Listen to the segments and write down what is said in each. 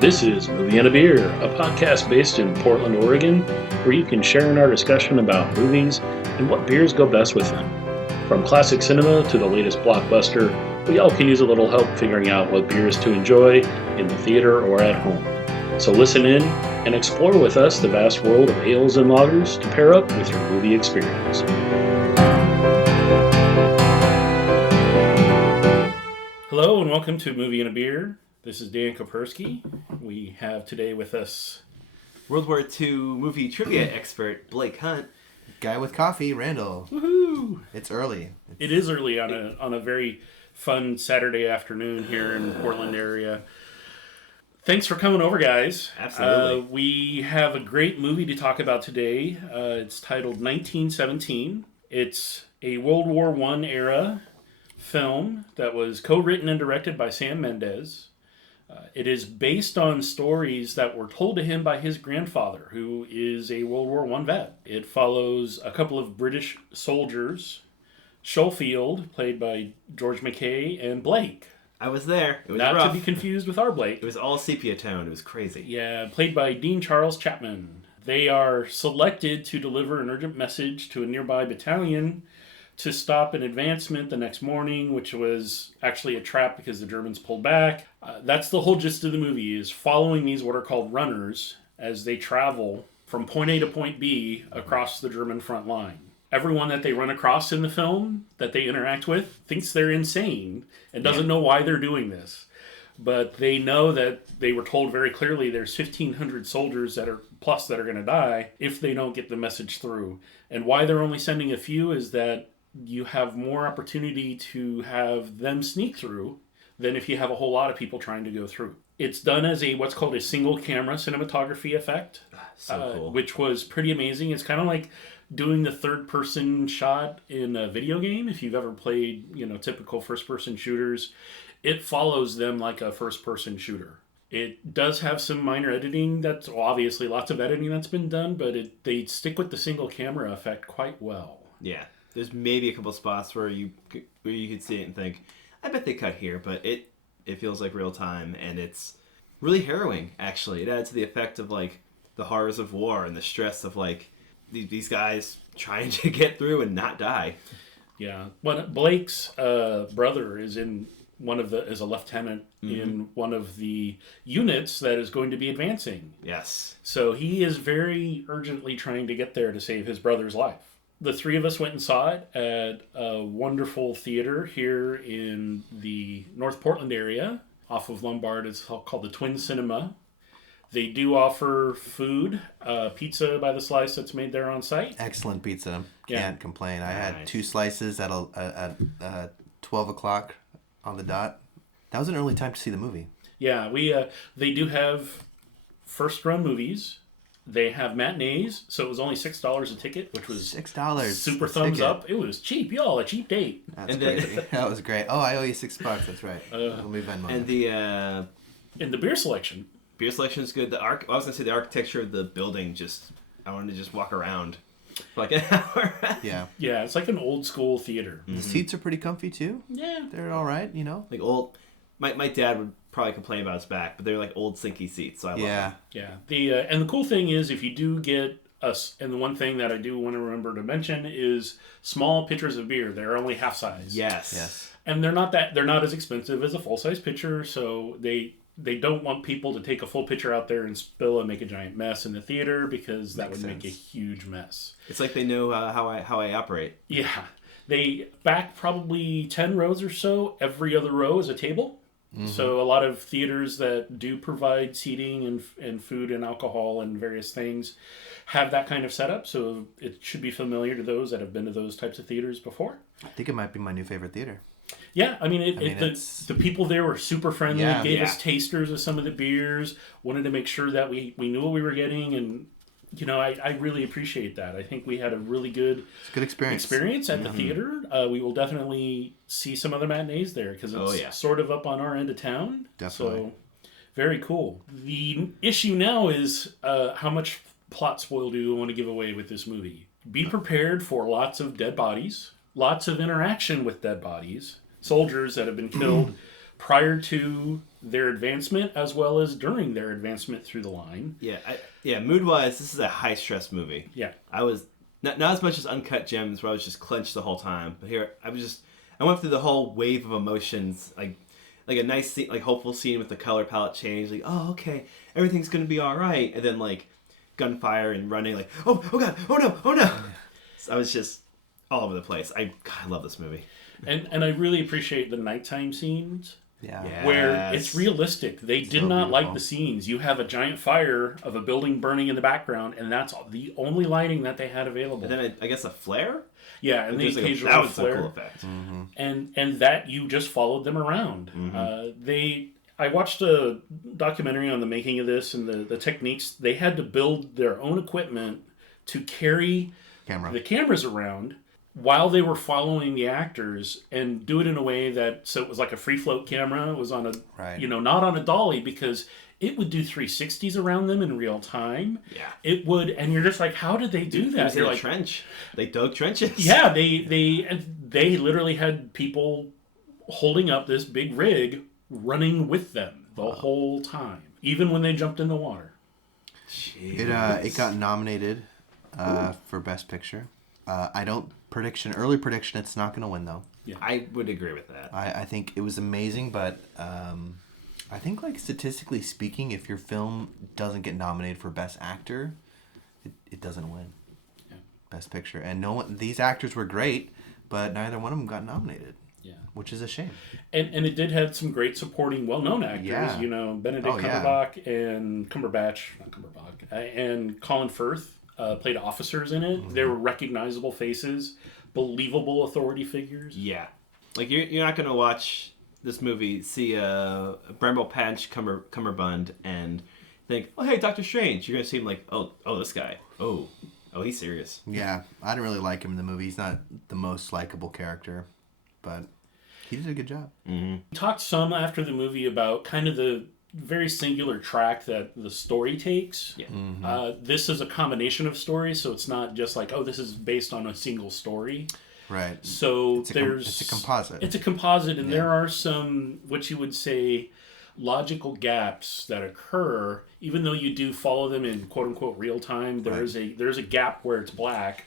This is Movie and a Beer, a podcast based in Portland, Oregon, where you can share in our discussion about movies and what beers go best with them. From classic cinema to the latest blockbuster, we all can use a little help figuring out what beers to enjoy in the theater or at home. So listen in and explore with us the vast world of ales and lagers to pair up with your movie experience. Hello and welcome to Movie and a Beer. This is Dan Kopersky. We have today with us World War II movie trivia expert Blake Hunt. Guy with coffee, Randall. Woohoo! It's early. It is early on a very fun Saturday afternoon here in the Portland area. Thanks for coming over, guys. Absolutely. We have a great movie to talk about today. It's titled 1917. It's a World War I era film that was co-written and directed by Sam Mendes. It is based on stories that were told to him by his grandfather, who is a World War I vet. It follows a couple of British soldiers, Schofield, played by George McKay, and Blake. I was there. It was Not rough. to be confused with our Blake. It was all sepia tone. It was crazy. Yeah, played by Dean Charles Chapman. They are selected to deliver an urgent message to a nearby battalion to stop an advancement the next morning, which was actually a trap because the Germans pulled back. That's the whole gist of the movie, is following these what are called runners as they travel from point A to point B across the German front line. Everyone that they run across in the film, that they interact with, thinks they're insane and doesn't know why they're doing this. But they know that they were told very clearly there's 1,500 soldiers that are going to die if they don't get the message through. And why they're only sending a few is that you have more opportunity to have them sneak through than if you have a whole lot of people trying to go through. It's done as what's called a single camera cinematography effect, So cool. which was pretty amazing. It's kind of like doing the third person shot in a video game. If you've ever played, typical first person shooters, it follows them like a first person shooter. It does have some minor editing. That's obviously lots of editing that's been done, but they stick with the single camera effect quite well. Yeah. There's maybe a couple spots where you could see it and think, I bet they cut here, but it feels like real time, and it's really harrowing, actually. It adds to the effect of, like, the horrors of war and the stress of, like, these guys trying to get through and not die. Yeah. Blake's brother is is a lieutenant in one of the units that is going to be advancing. Yes. So he is very urgently trying to get there to save his brother's life. The three of us went and saw it at a wonderful theater here in the North Portland area off of Lombard. It's called the Twin Cinema. They do offer food, pizza by the slice that's made there on site. Excellent pizza. Can't complain. I had Nice. 2 slices at 12 o'clock on the dot. That was an early time to see the movie. Yeah, they do have first run movies. They have matinees, so it was only $6 a ticket, which was $6. super a thumbs ticket. up. It was cheap, y'all, a cheap date. That's And then- crazy. That was great. Oh, I owe you $6. That's right. Let me Venmo. And the In the beer selection, beer selection is good. I was going to say the architecture of the building, I wanted to just walk around for like an hour. Yeah. yeah, it's like an old school theater. The seats are pretty comfy too. Yeah. They're all right, Like old... My dad would probably complain about his back, but they're like old sinky seats, so I love them. Yeah. And the cool thing is, if you do get us, and the one thing that I do want to remember to mention is small pitchers of beer. They're only half size. Yes. And they're not as expensive as a full size pitcher, so they don't want people to take a full pitcher out there and spill and make a giant mess in the theater, because that would make a huge mess. It's like they know how I operate. Yeah. They back probably 10 rows or so. Every other row is a table. Mm-hmm. So a lot of theaters that do provide seating and food and alcohol and various things have that kind of setup. So it should be familiar to those that have been to those types of theaters before. I think it might be my new favorite theater. Yeah, the people there were super friendly, gave us tasters of some of the beers, wanted to make sure that we knew what we were getting, and I really appreciate that. I think we had a really good experience at the theater. We will definitely see some other matinees there because it's sort of up on our end of town. Definitely. So, very cool. The issue now is how much plot spoil do you want to give away with this movie? Be prepared for lots of dead bodies, lots of interaction with dead bodies, soldiers that have been killed prior to their advancement as well as during their advancement through the line. Yeah, mood wise, this is a high stress movie. Yeah. I was not as much as Uncut Gems, where I was just clenched the whole time. But here, I went through the whole wave of emotions, like a nice scene, like hopeful scene with the color palette change, like, oh, okay, everything's gonna be all right, and then like gunfire and running, like, oh god, oh no. So I was just all over the place. I love this movie. And I really appreciate the nighttime scenes. Yeah. Where it's realistic. They did So not like beautiful. the scenes. You have a giant fire of a building burning in the background, and that's the only lighting that they had available. And then I guess a flare. Yeah, and the occasional that was flare. a cool effect. And that you just followed them around. I watched a documentary on the making of this and the techniques. They had to build their own equipment to carry the cameras around while they were following the actors and do it in a way that, so it was like a free float camera. It was on not on a dolly, because it would do 360s around them in real time. Yeah. It would, and you're just like, how did they do that? It was in You're a like, trench. They dug trenches. yeah, they literally had people holding up this big rig running with them the whole time, even when they jumped in the water. Jeez. It got nominated for Best Picture. Early prediction, it's not going to win though. Yeah. I would agree with that. I think it was amazing, but I think, like, statistically speaking, if your film doesn't get nominated for Best Actor, it doesn't win Best Picture. And these actors were great, but neither one of them got nominated. Yeah. Which is a shame. And it did have some great supporting, well-known actors. Yeah. Benedict Cumberbatch and and Colin Firth played officers in it. They were recognizable faces, believable authority figures. Yeah. Like, you're not going to watch this movie, see a Bramble Patch Cumberbund, and think, oh, hey, Doctor Strange. You're going to see him like, oh, this guy. Oh, he's serious. Yeah, I didn't really like him in the movie. He's not the most likable character, but he did a good job. We talked some after the movie about kind of the very singular track that the story takes. Yeah. This is a combination of stories, so it's not just like, oh, this is based on a single story. Right. So it's a composite. It's a composite, and there are some, what you would say, logical gaps that occur, even though you do follow them in quote unquote real time. There's a gap where it's black,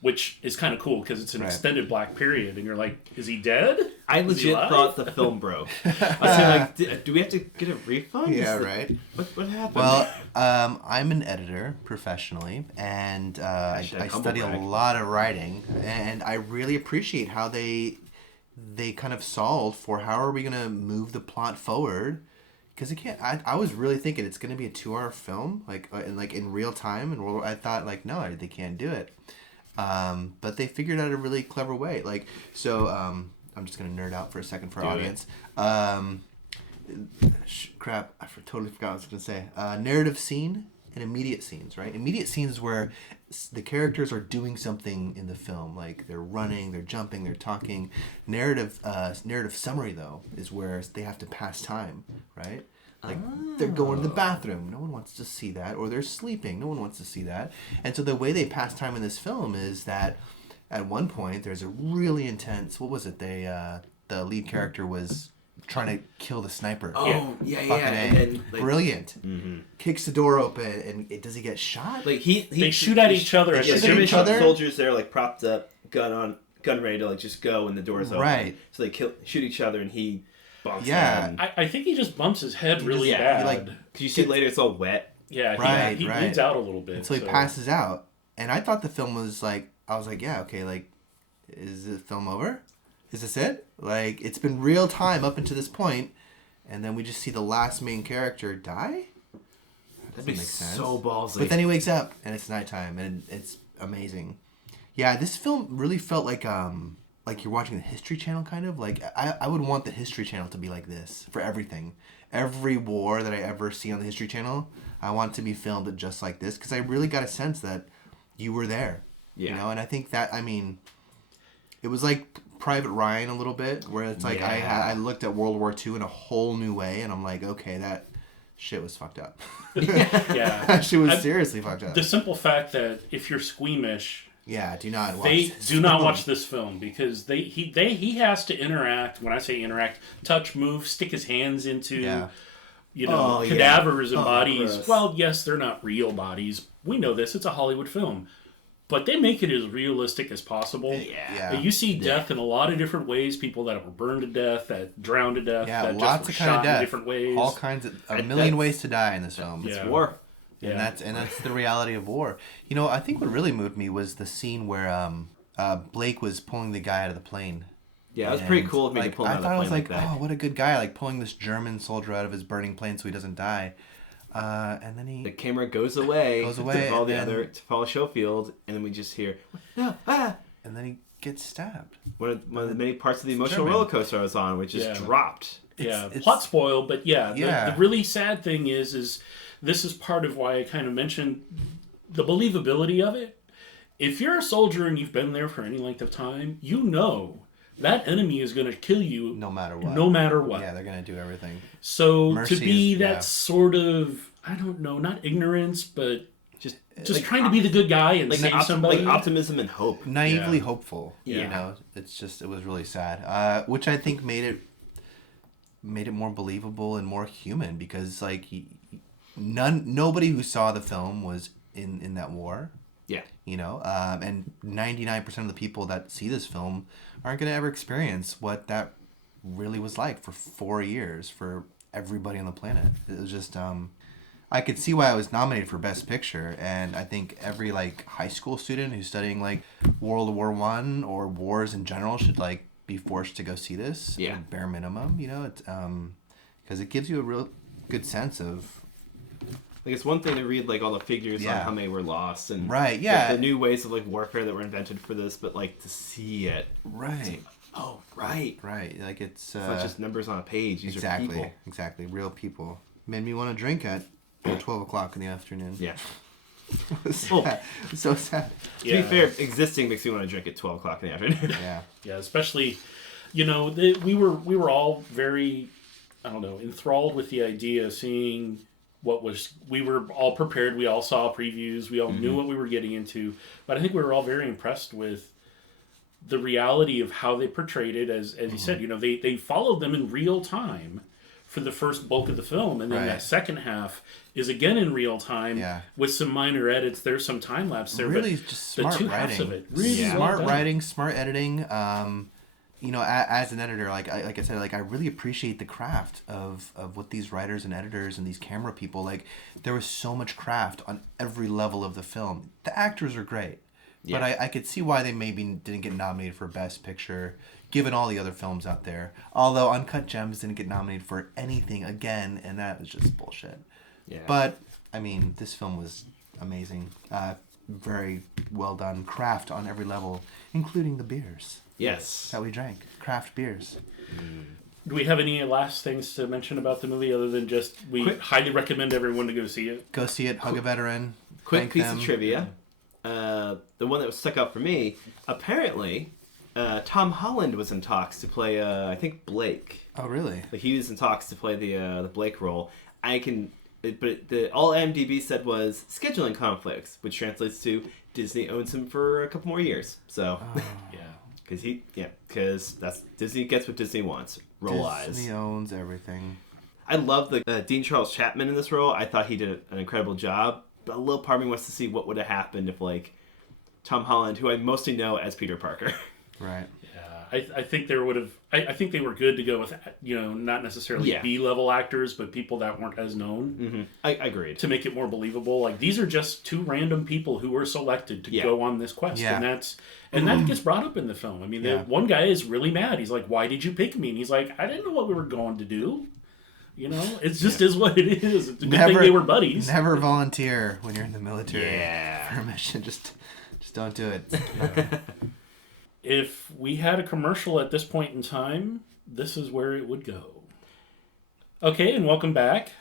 which is kind of cool because it's an extended black period, and you're like, is he dead? I legit thought the film broke. I was like, do we have to get a refund? Yeah, right. What happened? Well, I'm an editor professionally, and I study a lot of writing, and I really appreciate how they kind of solved for how are we going to move the plot forward, because it can't. I was really thinking it's going to be a 2-hour film, in real time, and I thought, like, no, they can't do it. But they figured out a really clever way. I'm just going to nerd out for a second for our audience. Crap, I totally forgot what I was going to say. Narrative scene and immediate scenes, right? Immediate scenes where the characters are doing something in the film, like they're running, they're jumping, they're talking. Narrative summary, though, is where they have to pass time, right? Like, they're going to the bathroom. No one wants to see that. Or they're sleeping. No one wants to see that. And so the way they pass time in this film is that at one point there's a really intense, what was it? The lead character was trying to kill the sniper. Oh, yeah. And then, brilliant. Kicks the door open, and does he get shot? Like, they shoot at each other. Shoot at each other? Soldiers there, like, propped up, gun ready to, like, just go, and the door's open. Right. So they shoot each other, and he bumps Yeah. them. I think he just bumps his head really bad. Because you see later it's all wet. Yeah, he bleeds out a little bit. And so he passes out. And I thought the film was like, I was like, yeah, okay, like, is the film over? Is this it? Like, it's been real time up until this point, and then we just see the last main character die? That'd be so ballsy. But then he wakes up, and it's nighttime, and it's amazing. Yeah, this film really felt like you're watching the History Channel, kind of. Like, I would want the History Channel to be like this for everything. Every war that I ever see on the History Channel, I want to be filmed just like this, because I really got a sense that you were there. Yeah. You know, and I think that, I mean, it was like Private Ryan a little bit, where it's like I looked at World War II in a whole new way, and I'm like, okay, that shit was fucked up. Yeah. That shit was seriously fucked up. The simple fact that if you're squeamish Yeah, do not watch They this do not film. watch this film because he has to interact. When I say interact, touch, move, stick his hands into Yeah. Oh, yeah. cadavers and Oh, bodies. gross. Well, yes, they're not real bodies. We know this. It's a Hollywood film, but they make it as realistic as possible. Yeah. You see death in a lot of different ways. People that were burned to death, that drowned to death, Yeah, that lots just of were kind of shot in death. different ways. All kinds of a And million that's- ways to die in this film. Yeah. It's war. And that's the reality of war. You know, I think what really moved me was the scene where Blake was pulling the guy out of the plane. Yeah, it was pretty And, cool of me to like, pull him I out of the thought it plane was like, that. oh, what a good guy, like pulling this German soldier out of his burning plane so he doesn't die. And then The he camera goes away, Goes away, to follow the and then- other, to follow Schofield, and then we just hear, no, ah! and then he gets stabbed. One of the many parts of the emotional German. roller coaster I was on, which just Yeah. dropped. It's- Plot spoil, but yeah. Yeah. The really sad thing is this is part of why I kind of mentioned the believability of it. If you're a soldier and you've been there for any length of time, you know that enemy is going to kill you No matter what. no matter what. Yeah, they're gonna do everything. So Mercy to be is- that yeah. sort of, I don't know, not ignorance, but Just just trying to be the good guy and save somebody. like optimism and hope. Naively Yeah. hopeful. Yeah. You know, it was really sad. Which I think made it more believable and more human because like nobody who saw the film was in that war. Yeah. You know, and 99% of the people that see this film aren't going to ever experience what that really was like for 4 years for everybody on the planet. It was just, I could see why I was nominated for Best Picture, and I think every like high school student who's studying like World War I or wars in general should like be forced to go see this. Yeah. At bare minimum, you know, it's because it gives you a real good sense of. Like it's one thing to read like all the figures Yeah. on how many were lost and Right, yeah. the new ways of like warfare that were invented for this, but like to see it. Right. Oh, right. Right. Like it's It's not just numbers on a page. These are people. Exactly. Real people. Made me want to drink at 12 o'clock in the afternoon. Yeah. It was sad. It was so sad. To be fair, existing makes me want to drink at 12 o'clock in the afternoon. Yeah. Yeah, especially, we were all very, I don't know, enthralled with the idea of seeing we were all prepared. We all saw previews. We all knew what we were getting into. But I think we were all very impressed with the reality of how they portrayed it. As you said, they followed them in real time for the first bulk of the film. And then Right. that second half is again in real time Yeah. with some minor edits. There's some time lapse there. Really but just the smart two writing. halves of it, really well Smart done. writing, smart editing. You know, as an editor, like I said, like I really appreciate the craft of what these writers and editors and these camera people, like there was so much craft on every level of the film. The actors are great. Yeah. But I could see why they maybe didn't get nominated for Best Picture, given all the other films out there. Although Uncut Gems didn't get nominated for anything again, and that was just bullshit. Yeah. But, I mean, this film was amazing. Very well done. Craft on every level, including the beers Yes. that we drank. Craft beers. Do we have any last things to mention about the movie other than just we Quick- highly recommend everyone to go see it? Go see it. Hug a veteran. Quick Thank piece them. of trivia. The one that was stuck out for me, apparently, Tom Holland was in talks to play, I think, Blake. Oh, really? Like he was in talks to play the Blake role. All IMDb said was scheduling conflicts, which translates to Disney owns him for a couple more years. So, Yeah. because that's Disney gets what Disney wants. Roll Disney eyes. owns everything. I love the Dean Charles Chapman in this role. I thought he did an incredible job. But a little part of me wants to see what would have happened if like Tom Holland, who I mostly know as Peter Parker. Right. Yeah, I think there would have. I think they were good to go with not necessarily Yeah. B-level actors, but people that weren't as known Mm-hmm. I agreed. to make it more believable. Like these are just two random people who were selected to Yeah. go on this quest, Yeah. and that gets brought up in the film. I mean, Yeah. the one guy is really mad. He's like, "Why did you pick me?" And he's like, "I didn't know what we were going to do." It's just is what it is. It's a good thing they were buddies. Never volunteer when you're in the military. Yeah. For a mission. Just don't do it. If we had a commercial at this point in time, this is where it would go. Okay, and welcome back.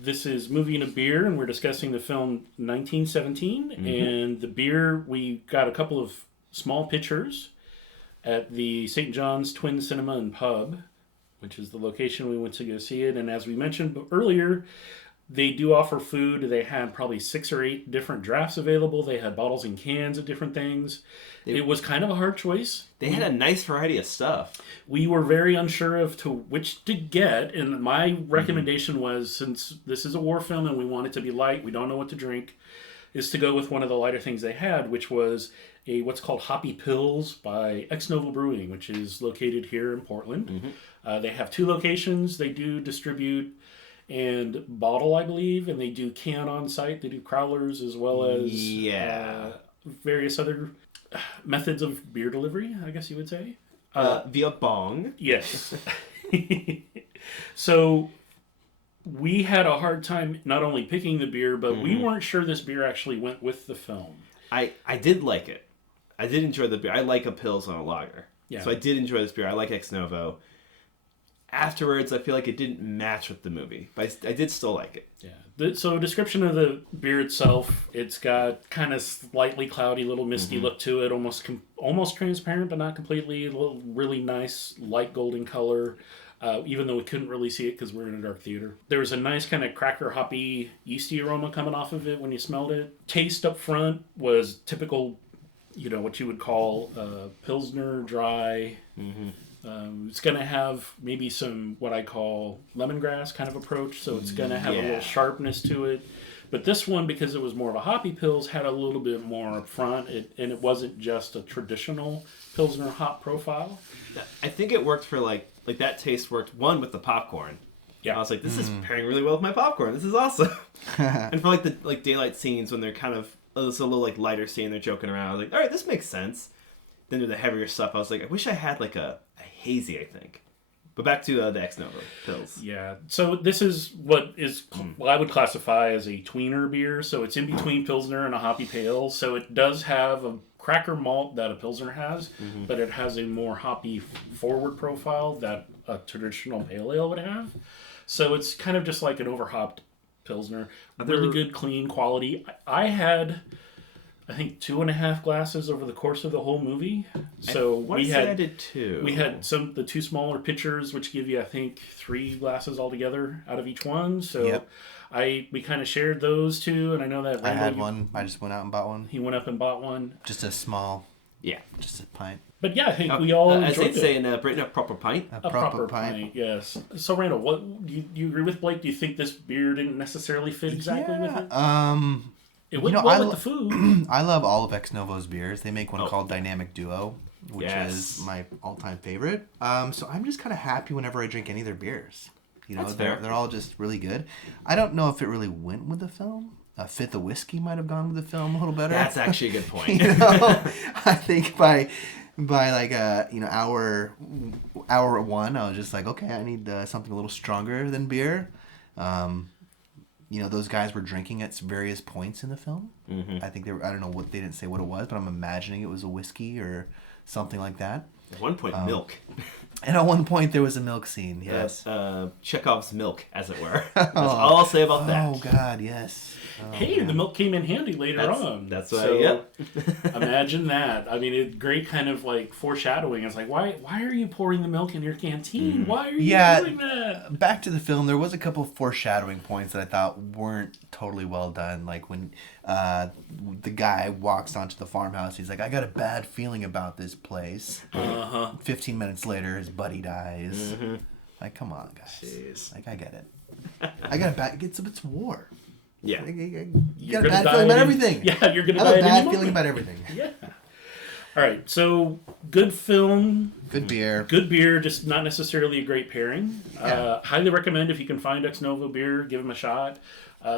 This is Movie and a Beer, and we're discussing the film 1917. And the beer, we got a couple of small pitchers at the St. John's Twin Cinema and Pub, which is the location we went to go see it. And as we mentioned earlier, They do offer food. They had probably 6 or 8 different drafts available. They had bottles and cans of different things. It was kind of a hard choice. They had a nice variety of stuff. We were very unsure of to which to get, and my recommendation was, since this is a war film and we want it to be light, we don't know what to drink, is to go with one of the lighter things they had, which was what's called Hoppy Pills by Novo Brewing, which is located here in Portland. They have 2 locations. They do distribute and bottle, I believe, and they do can on site. They do crowlers as well as various other methods of beer delivery, I guess you would say. Via bong. Yes. So we had a hard time not only picking the beer, but we weren't sure this beer actually went with the film. I did like it. I did enjoy the beer. I like a Pils on a lager. Yeah. So I did enjoy this beer. I like Ex Novo. Afterwards, I feel like it didn't match with the movie, but I did still like it. Yeah. So description of the beer itself, it's got kind of slightly cloudy, little misty look to it, almost transparent, but not completely. A little really nice light golden color, even though we couldn't really see it because we're in a dark theater. There was a nice kind of cracker hoppy yeasty aroma coming off of it when you smelled it. Taste up front was typical, what you would call Pilsner dry. It's going to have maybe some what I call lemongrass kind of approach, so it's going to have a little sharpness to it. But this one, because it was more of a hoppy Pils, had a little bit more up front, and it wasn't just a traditional Pilsner hop profile. I think it worked for like that taste worked, one, with the popcorn. Yeah. I was like, this is pairing really well with my popcorn. This is awesome. And for the daylight scenes when they're kind of, it's a little lighter scene, they're joking around. I was like, all right, this makes sense. Then to the heavier stuff, I was like, I wish I had a hazy, I think. But back to the Ex Novo Pils. Yeah. So this is what I would classify as a tweener beer. So it's in between Pilsner and a hoppy pale. So it does have a cracker malt that a Pilsner has, but it has a more hoppy forward profile that a traditional pale ale would have. So it's kind of just like an overhopped Pilsner. Really good, clean quality. I had, I think, 2.5 glasses over the course of the whole movie. So I did too. We had the 2 smaller pitchers, which give you, I think, 3 glasses altogether out of each one. So we kind of shared those 2, and I know that Randall, I had one. I just went out and bought one. He went up and bought one. Just a small. Yeah. Just a pint. But yeah, I think we all enjoyed as they'd it. say in Britain, a proper pint. A proper pint, yes. So Randall, what do you agree with Blake? Do you think this beer didn't necessarily fit exactly with it? It went well with the food. I love all of Ex Novo's beers. They make one called Dynamic Duo, which is my all-time favorite. So I'm just kind of happy whenever I drink any of their beers. They're all just really good. I don't know if it really went with the film. Fifth of Whiskey might have gone with the film a little better. That's actually a good point. I think by hour 1, I was just like, okay, I need something a little stronger than beer. Those guys were drinking at various points in the film. I think I don't know what, they didn't say what it was, but I'm imagining it was a whiskey or something like that. At one point, milk. And at one point, there was a milk scene, yes. Chekhov's milk, as it were. That's all I'll say about that. Oh, God, yes. The milk came in handy later on. That's why, Imagine that. I mean, great kind of foreshadowing. It's like, why are you pouring the milk in your canteen? Why are you doing that? Back to the film, there was a couple of foreshadowing points that I thought weren't totally well done. Like when the guy walks onto the farmhouse, he's like, I got a bad feeling about this place. 15 minutes later, his buddy dies. Like, come on, guys. Jeez. I get it. I got a bad... It's war. Yeah. You got a bad feeling about everything. Yeah, you're going to die. I have a bad feeling about everything. Yeah. All right, so good film. Good beer. Good beer, just not necessarily a great pairing. Yeah. Highly recommend if you can find Ex Novo beer, give them a shot.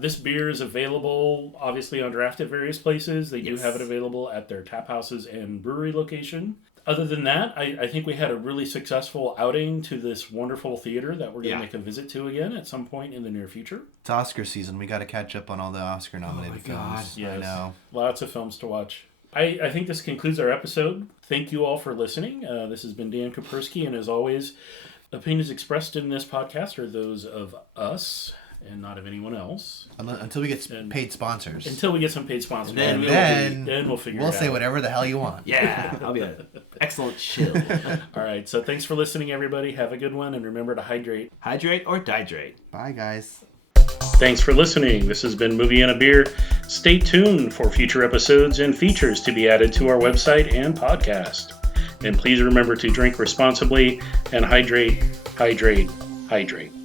This beer is available, obviously, on draft at various places. They do have it available at their tap houses and brewery location. Other than that, I think we had a really successful outing to this wonderful theater that we're going to make a visit to again at some point in the near future. It's Oscar season. We got to catch up on all the Oscar-nominated films. God, yes. I know. Lots of films to watch. I think this concludes our episode. Thank you all for listening. This has been Dan Kapersky, and as always, opinions expressed in this podcast are those of us and not of anyone else. Until we get paid sponsors. Until we get some paid sponsors. Then we'll figure it out. We'll say whatever the hell you want. Yeah, I'll be an excellent chill. All right, so thanks for listening, everybody. Have a good one, and remember to hydrate. Hydrate or dihydrate. Bye, guys. Thanks for listening. This has been Movie and a Beer. Stay tuned for future episodes and features to be added to our website and podcast. And please remember to drink responsibly and hydrate, hydrate, hydrate.